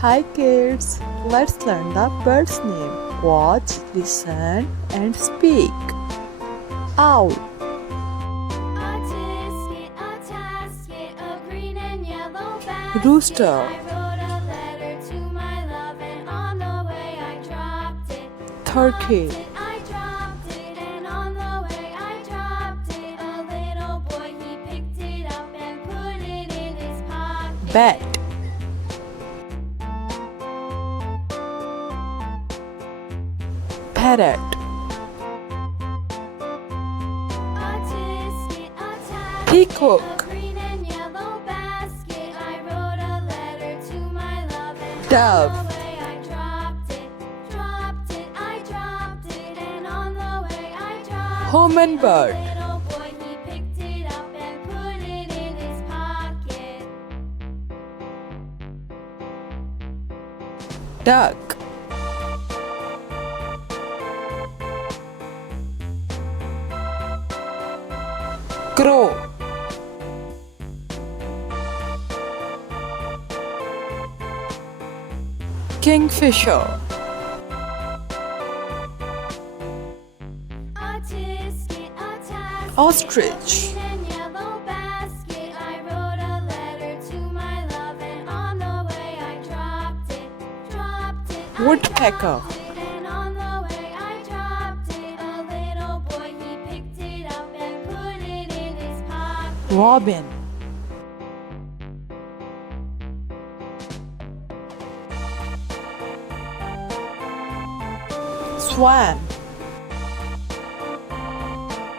Hi kids, let's learn the bird's name. Watch, listen and speak. Owl, A tisket, a tasket, a green and yellow basket. rooster, I wrote a letter to my love, and on the way I dropped it. turkey, I dropped it, and on the way I dropped it. A little boy, he picked it up and put it in his pocket. bat, parrot, A tisket, a tasket, peacock, a green and yellow basket. I wrote a letter to my love, and dove, on the way I dropped it, I dropped it, and on the way I dropped hummingbird, it. A little boy, he picked it up and put it in his pocket. duck, crow, kingfisher, A tisket, a tasket, ostrich, a green and yellow basket. I wrote a letter to my love, and on the way I dropped it, woodpecker, and on the way I dropped it. A little boy, he picked it up and put it in his pocket. robin, swan,